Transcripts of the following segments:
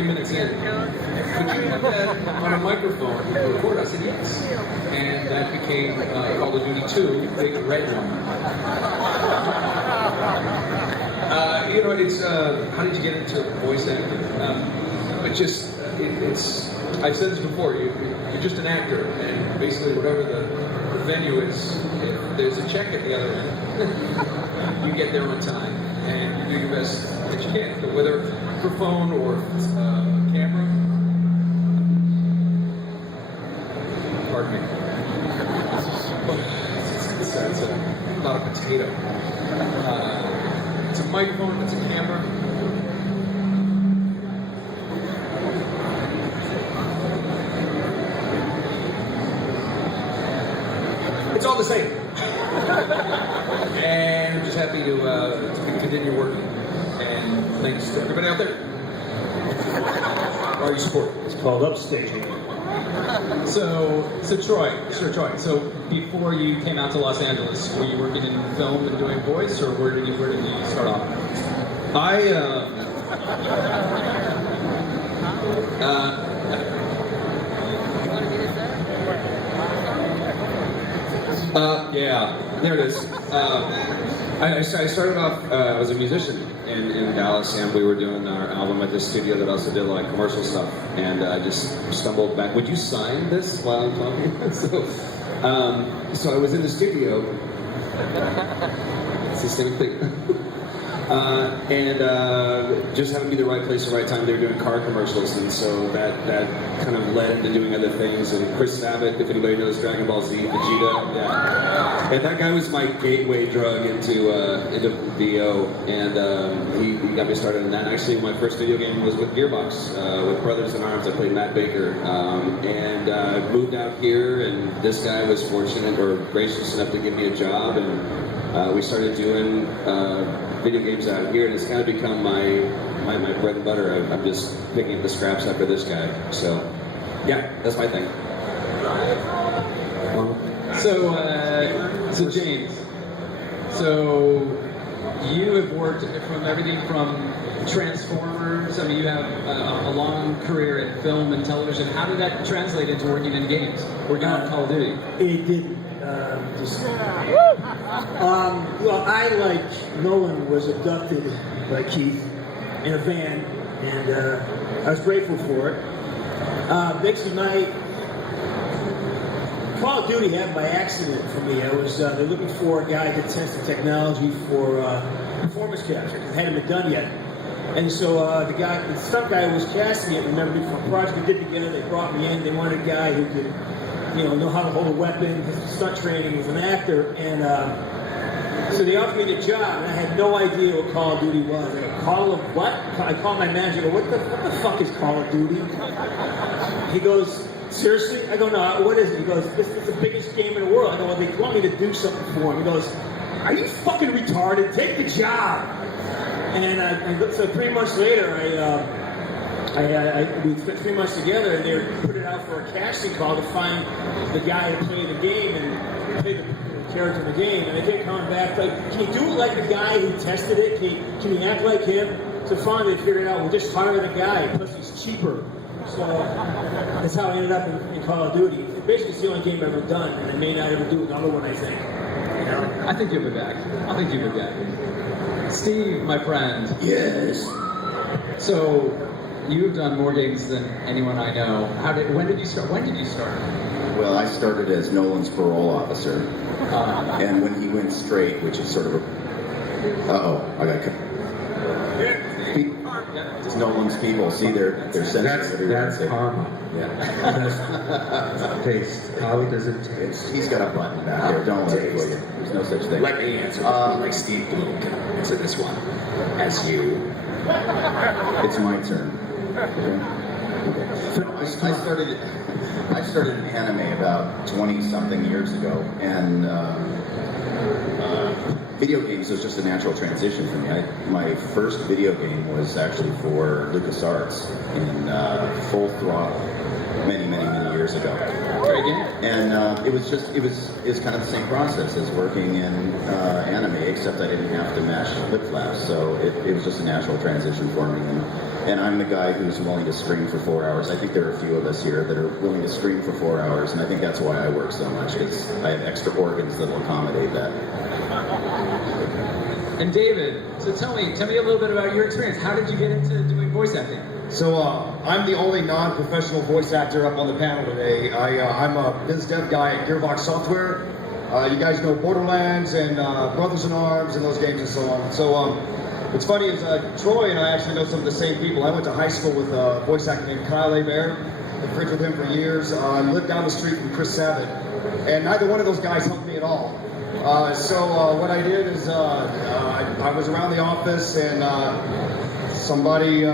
30 minutes in, could you put that on a microphone and record? I said, yes. And that became Call of Duty 2, Big Red One. It's, how did you get into voice acting? It's, I've said this before, you're just an actor, and basically whatever the venue is, if there's a check at the other end, you get there on time, and you do your best that you can, whether for phone or camera. Pardon me. It's a lot of potato. It's a microphone, it's a camera. It's all the same. And I'm just happy to continue working. And thanks to everybody out there. Are you support? It's called upstaging. So Troy, so before you came out to Los Angeles, were you working in film and doing voice, or where did you start off? There it is. I started off as a musician in Dallas, and we were doing our album at this studio that also did like commercial stuff, and I just stumbled back. Would you sign this while I'm talking? So I was in the studio. It's the same thing. And just happened to be the right place, the right time. They were doing car commercials, and so that kind of led into doing other things. And Chris Sabat, if anybody knows Dragon Ball Z, Vegeta, yeah. And that guy was my gateway drug into VO, and he got me started in that. Actually, my first video game was with Gearbox, with Brothers in Arms. I played Matt Baker, and moved out here, and this guy was fortunate or gracious enough to give me a job, and we started doing video games out here, and it's kind of become my bread and butter. I'm just picking up the scraps after this guy. So, yeah, that's my thing. So James, so you have worked from everything from Transformers. I mean, you have a long career in film and television. How did that translate into working in games, working on Call of Duty? It didn't. Well, I, like Nolan, was abducted by Keith in a van, and I was grateful for it. Basically, Call of Duty happened by accident for me. I was they're looking for a guy to test the technology for performance capture. It hadn't been done yet. And so the stunt guy who was casting it, remember me from a project we did together. They brought me in. They wanted a guy who could, know how to hold a weapon, his stunt training, as an actor, and so they offered me the job, and I had no idea what Call of Duty was. I go, Call of what? I called my manager, I go, what the fuck is Call of Duty? He goes, seriously? I go, no, what is it? He goes, this is the biggest game in the world. I go, well, they want me to do something for him. He goes, are you fucking retarded? Take the job. And so 3 months later, we spent 3 months together, and they put it out for a casting call to find the guy to play the game and play the character in the game. And they kept coming back like, can you do it like the guy who tested it? Can you act like him? So finally they figured out, we'll just hire the guy, plus he's cheaper. So that's how I ended up in Call of Duty. Basically, it's the only game I've ever done, and I may not ever do another one, I think. I think you'll be back. Steve, my friend. Yes. So, you've done more games than anyone I know. When did you start? Well, I started as Nolan's parole officer, and when he went straight, which is sort of a... I got cut. Just Nolan's people, see, they're censored everywhere. That's karma. Yeah. Taste. How does it taste? He's got a button back there, don't let it fool you. There's no such thing. Let me answer like Steve Bloom can answer this one. As you. It's my turn. Okay. I started in anime about 20-something years ago, and video games was just a natural transition for me. My first video game was actually for LucasArts in Full Throttle many years ago. Great game. And it was kind of the same process as working in anime, except I didn't have to match lip flaps, so it was just a natural transition for me. And And I'm the guy who's willing to stream for 4 hours. I think there are a few of us here that are willing to stream for 4 hours, and I think that's why I work so much, because I have extra organs that will accommodate that. And David, so tell me a little bit about your experience. How did you get into doing voice acting? So I'm the only non-professional voice actor up on the panel today. I'm a biz dev guy at Gearbox Software. You guys know Borderlands and Brothers in Arms and those games and so on. So what's funny is Troy and I actually know some of the same people. I went to high school with a voice actor named Kyle Hebert. I've friends with him for years. I lived down the street from Chris Sabat, and neither one of those guys helped me at all. So what I did is I was around the office and somebody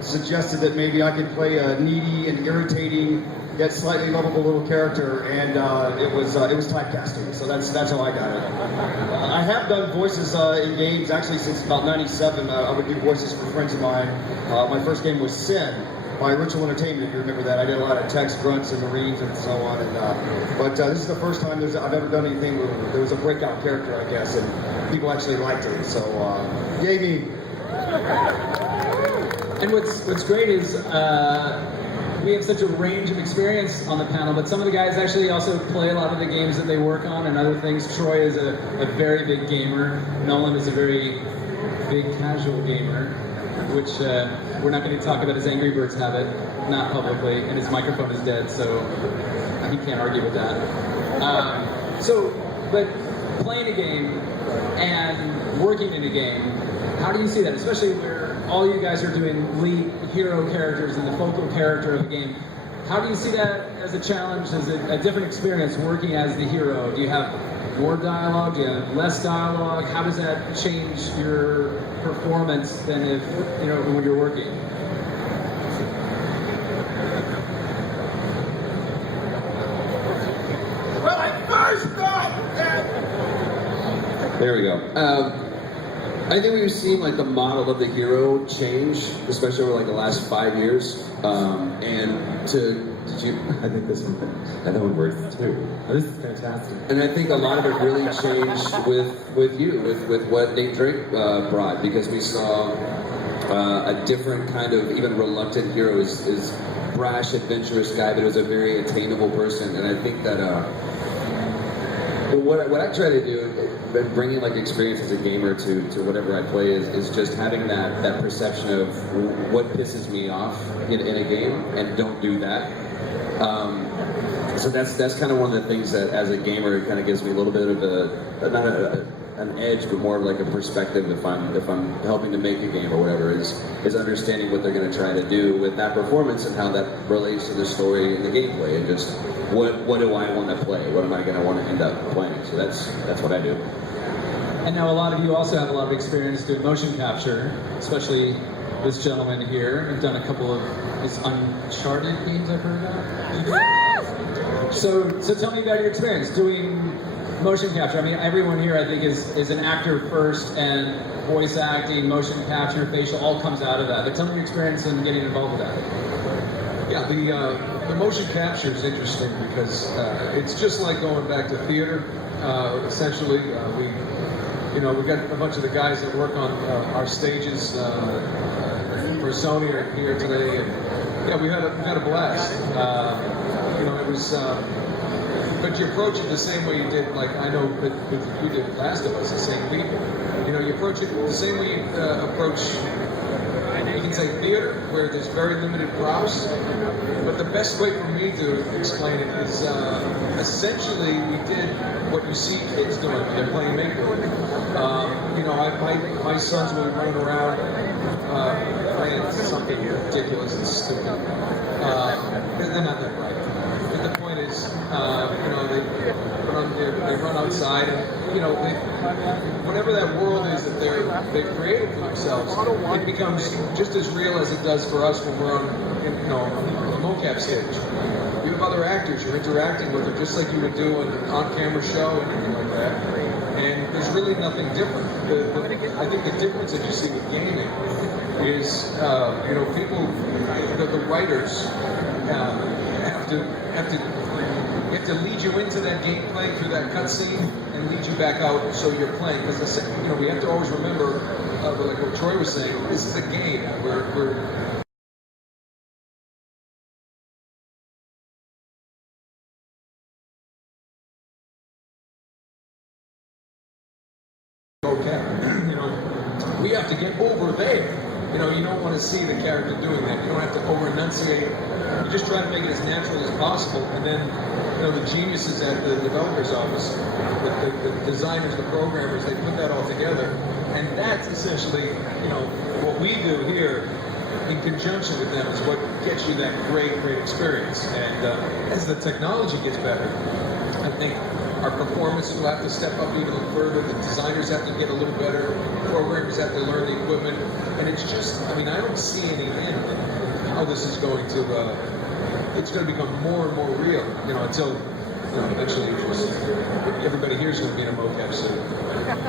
suggested that maybe I could play a needy and irritating yet slightly lovable little character, and it was typecasting. So that's how I got it. I have done voices in games actually since about '97. I would do voices for friends of mine. My first game was Sin by Ritual Entertainment, if you remember that. I did a lot of text grunts and Marines and so on. And but this is the first time I've ever done anything where there was a breakout character, I guess, and people actually liked it. So yay me. And what's great is we have such a range of experience on the panel, but some of the guys actually also play a lot of the games that they work on and other things. Troy is a very big gamer. Nolan is a very big casual gamer, which we're not going to talk about his Angry Birds habit, not publicly, and his microphone is dead, so he can't argue with that. But playing a game and working in a game, how do you see that, especially where all you guys are doing lead hero characters and the focal character of the game? How do you see that as a challenge, as a different experience working as the hero? Do you have more dialogue? Do you have less dialogue? How does that change your performance than if, when you're working? Well, I first thought that. There we go. I think we've seen like the model of the hero change, especially over like the last 5 years. I think this one, that one works too. Oh, this is fantastic. And I think a lot of it really changed with what Nate Drake brought, because we saw a different kind of even reluctant hero, is brash, adventurous guy, but was a very attainable person. And I think that what I try to do, bringing like experience as a gamer to whatever I play, is just having that perception of what pisses me off in a game, and don't do that. So that's kind of one of the things that as a gamer, it kind of gives me a little bit of not an edge, but more of like a perspective if I'm helping to make a game or whatever, is understanding what they're going to try to do with that performance and how that relates to the story and the gameplay, and just what do I want to play? What am I going to want to end up playing? So that's what I do. And now a lot of you also have a lot of experience doing motion capture, especially this gentleman here. We've done a couple of these Uncharted games I've heard about. So tell me about your experience doing motion capture. I mean, everyone here I think is an actor first, and voice acting, motion capture, facial, all comes out of that. But tell me your experience in getting involved with that. Yeah, the motion capture is interesting because it's just like going back to theater. Essentially, we got a bunch of the guys that work on our stages for Sony are here today, and yeah, we had a blast. It was. But you approach it the same way you did, like I know that we did Last of Us, the same people. You approach it the same way you approach, you can say theater, where there's very limited props. But the best way for me to explain it is essentially we did what you see kids doing when they're playing make-believe. My sons will be running around playing something ridiculous and stupid. They're not that bright. But the point is, they run outside, and whatever that world is that they've created for themselves, it becomes just as real as it does for us when we're on the mocap stage. You have other actors you're interacting with, just like you would do an on-camera show and anything like that. And there's really nothing different. I think the difference that you see with gaming is, people, the writers have to lead you into that gameplay through that cutscene and lead you back out so you're playing. Because we have to always remember like what Troy was saying, this is a game. We're okay. You know, we have to get over there. You know, you don't want to see the character doing that. You don't have to over-enunciate. You just try to make it as natural as possible. And then, you know, the geniuses at the developer's office, the designers, the programmers, they put that all together. And that's essentially, you know, what we do here in conjunction with them is what gets you that great experience. And as the technology gets better, I think our performance will have to step up even further. The designers have to get a little better. Programmers have to learn the equipment. And it's just, I mean, I don't see any end in how this is going to, it's going to become more and more real, you know, until, you know, eventually everybody here is going to be in a mocap suit.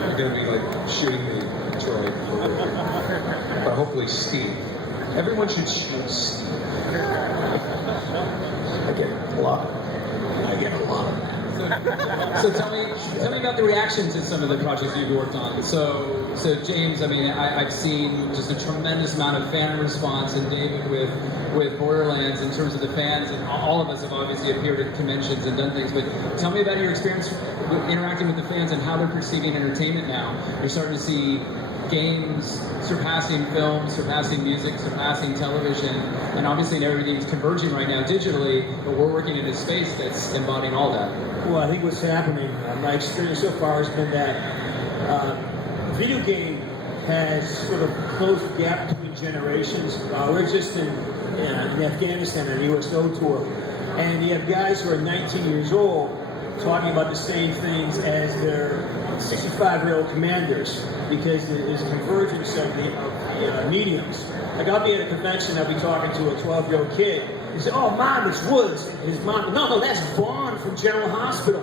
You're going to be like shooting me, Troy. But hopefully Steve. Everyone should shoot Steve. I get a lot. I get a lot of that. So tell me about the reaction to some of the projects you've worked on. So James, I mean, I've seen just a tremendous amount of fan response, and David with Borderlands in terms of the fans, and all of us have obviously appeared at conventions and done things. But tell me about your experience interacting with the fans and how they're perceiving entertainment now. You're starting to see games surpassing film, surpassing music, surpassing television, and obviously everything's converging right now digitally, but we're working in a space that's embodying all that. Well, I think what's happening, my experience so far has been that video game has sort of closed the gap between generations. We're just in Afghanistan on a USO tour, and you have guys who are 19 years old talking about the same things as their 65-year-old commanders, because there's a convergence of the mediums. Like, I'll be at a convention, I'll be talking to a 12-year-old kid, and say, "Oh, Mom, it's Woods." And his mom, "No, that's Vaughn from General Hospital."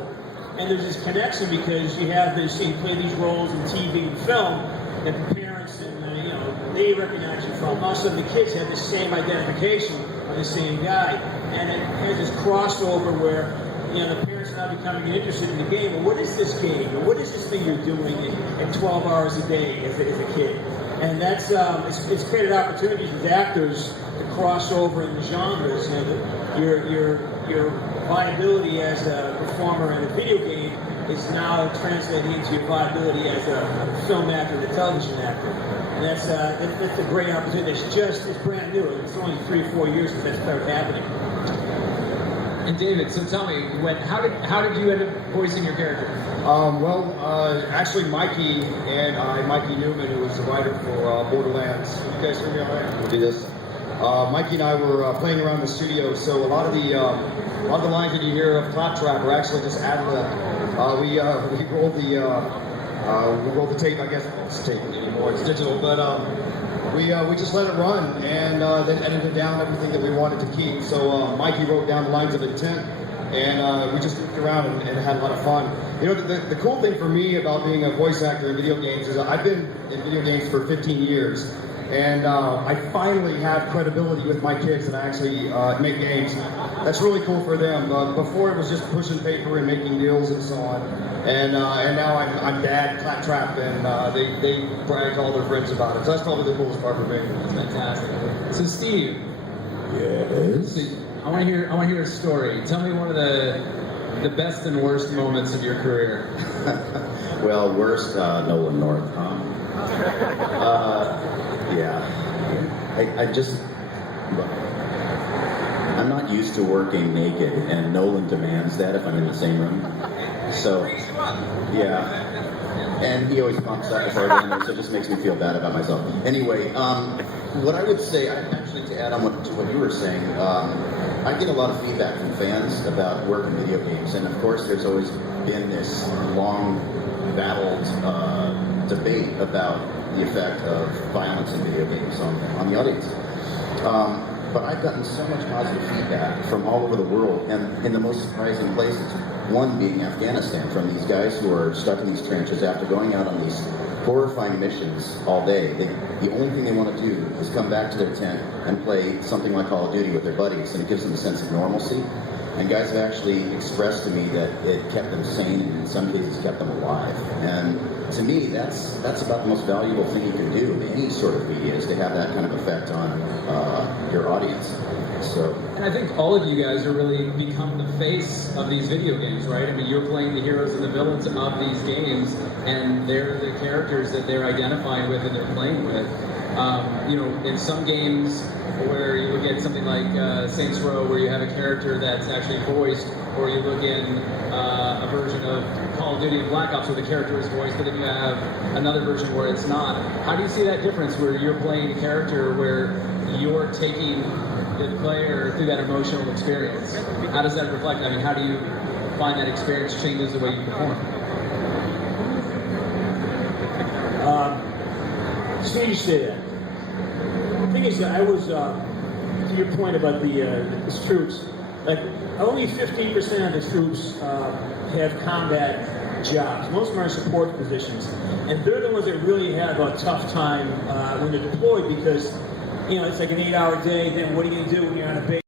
And there's this connection because you have this, you play these roles in TV and film that the parents and, you know, they recognize you from. Also, the kids have the same identification of the same guy. And it has this crossover where, you know, the parents are now becoming interested in the game. Well, what is this game? Or what is this thing you're doing in 12 hours a day as a kid? And that's it's created opportunities with actors to cross over in the genres. You know, your viability as a performer in a video game is now translating into your viability as a film actor and a television actor. And that's a great opportunity. It's brand new. It's only 3 or 4 years since that started happening. And David, so tell me, how did you end up voicing your character? Actually, Mikey and Mikey Newman, who was the writer for Borderlands. You guys hear me all right? We'll do this. Mikey and I were playing around the studio, so a lot of the lines that you hear of Claptrap were actually just ad-lib. We rolled the tape. I guess it's tape anymore; it's digital, but we just let it run and then edited down everything that we wanted to keep. So Mikey wrote down the lines of intent, and we just looked around and had a lot of fun. You know, the cool thing for me about being a voice actor in video games is I've been in video games for 15 years. And I finally have credibility with my kids that I actually make games. That's really cool for them. Before it was just pushing paper and making deals and so on. And now I'm Dad Claptrap, and they brag to all their friends about it. So that's probably the coolest part for me. That's fantastic. So Steve, Yes. so I want to hear a story. Tell me one of the best and worst moments of your career. Well, worst, Nolan North. Yeah. I'm not used to working naked, and Nolan demands that if I'm in the same room. So, yeah. And he always pumps up before I get in there, so it just makes me feel bad about myself. Anyway, what I would say, actually to add on to what you were saying, I get a lot of feedback from fans about work in video games, and of course there's always been this long battled debate about the effect of violence in video games on the audience. But I've gotten so much positive feedback from all over the world, and in the most surprising places. One being Afghanistan, from these guys who are stuck in these trenches after going out on these horrifying missions all day. The only thing they want to do is come back to their tent and play something like Call of Duty with their buddies, and it gives them a sense of normalcy. And guys have actually expressed to me that it kept them sane, and in some cases kept them alive. And to me, that's about the most valuable thing you can do in any sort of media, is to have that kind of effect on your audience. So, And I think all of you guys are really become the face of these video games, right? I mean, you're playing the heroes and the villains of these games, and they're the characters that they're identifying with and they're playing with. You know, in some games where you look at something like Saints Row, where you have a character that's actually voiced, or you look in a version of Call of Duty and Black Ops where the character is voiced, but then you have another version where it's not. How do you see that difference where you're playing a character where you're taking the player through that emotional experience? How does that reflect? I mean, how do you find that experience changes the way you perform? It's funny you say that. The thing is that I was, to your point about the troops, like only 15% of the troops have combat jobs. Most of them are in support positions, and they're the ones that really have a tough time when they're deployed because, you know, it's like an 8-hour day. Then what are you going to do when you're on a base?